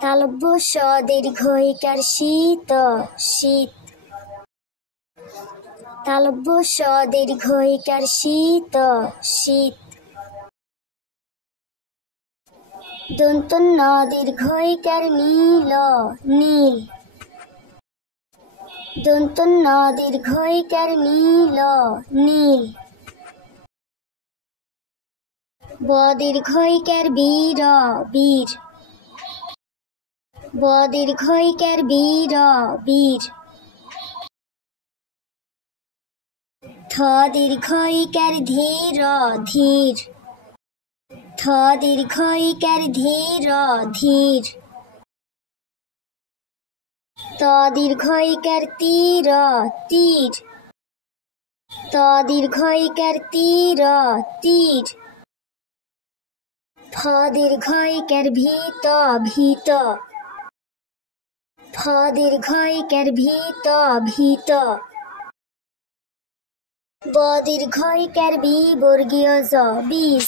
তালব্য স দীর্ঘ ইকার শীত শীত। তালব্য স দীর্ঘ ইকার শীত শীত। দন্ত ন দীর্ঘ ইকার নীল নীল। দন্ত ন দীর্ঘ ইকার নীল নীল। ব দীর্ঘ ইকার বীর বীর। ব দীর্ঘ ইকার বীর বীর। থ দীর্ঘ ইকার ধীর ধীর। থ দীর্ঘ ইকার ধীর ধীর। ত দীর্ঘ ইকার তীর তীর। ত দীর্ঘ ইকার তীর তীর। ফ দীর্ঘ ইকার ভীত ভীত। ফ দীর্ঘ ইকার ভীত ভীত। ব দীর্ঘ ইকার বি বর্গীয় জ বিষ।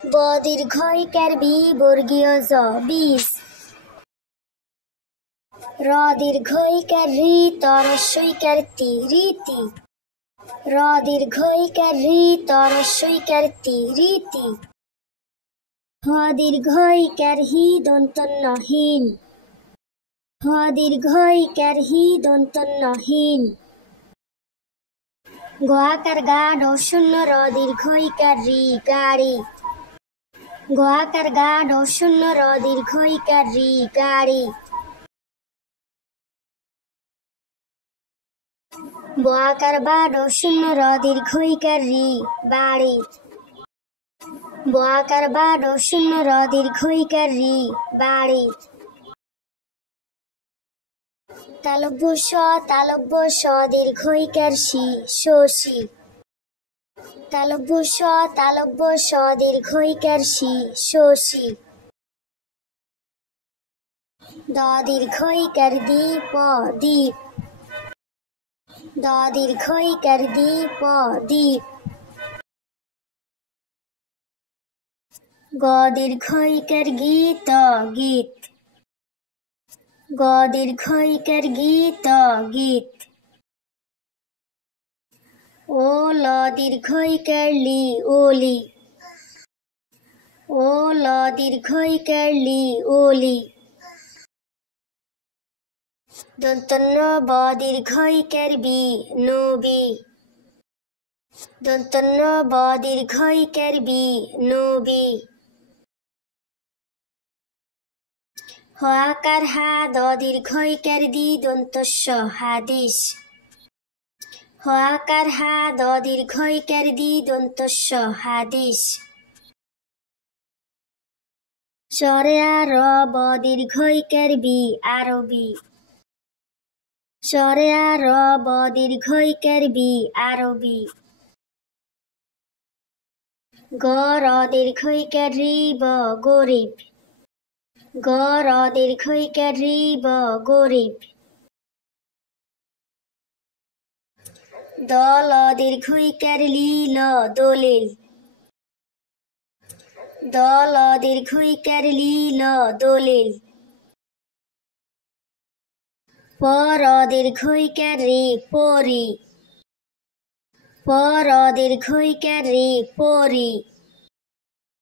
ব দীর্ঘ ইকার বি বর্গীয় জ বিষ। র দীর্ঘ ইকার রি তরস্য ইকার তি রীতি। র দীর্ঘ ইকার রি তরস্য ইকার তি রীতি। হ দীর্ঘ ইকার হি দন্ত ন হীন। হ দীর্ঘ ইকার হি দন্ত ন হীন। গ আকার গা ড শূন্য র দীর্ঘ ইকার রি গাড়ি। গ আকার গা ড শূন্য র দীর্ঘ ইকার রি গাড়ি। ব আকার বা ড শূন্য র দীর্ঘ ইকার রি বাড়ি। ব আকার বা ড শূন্য র দীর্ঘ ইকার রি বাড়ি। তালব্য স দীর্ঘ ইকার শি শশী। তালব্য স দীর্ঘ ইকার শি শশী। দ দীর্ঘ ইকার দীপ দ্বীপ। দ দীর্ঘ ইকার দীপ দ্বীপ। গ দীর্ঘ ইকার গীত গীত। গ দীর্ঘ ইকার গীত গীত। ও ল দীর্ঘ ইকার লি ওলি। ও ল দীর্ঘ ইকার লি ওলি। দন্ত ন ব দীর্ঘ ইকার বি নবী। দন্ত ন ব দীর্ঘ ইকার বি নবী। হ আকার হা দ দীর্ঘ ইকার দি দন্ত স হাদিস। হ আকার হা দ দীর্ঘ ইকার দি দন্ত স হাদিস। সরে আ র ব দীর্ঘ ইকার বি আরবি। সরে আ র ব দীর্ঘ ইকার বি আরবি। গ র দীর্ঘ ইকার রি ব গরিব। গ র দীর্ঘ ইকার রি ব গরিব। দ ল দীর্ঘ ইকার লি ল দলিল। দ ল দীর্ঘ ইকার লি ল দলিল। প র দীর্ঘ ইকার রি পরি। প র দীর্ঘ ইকার রি পরি।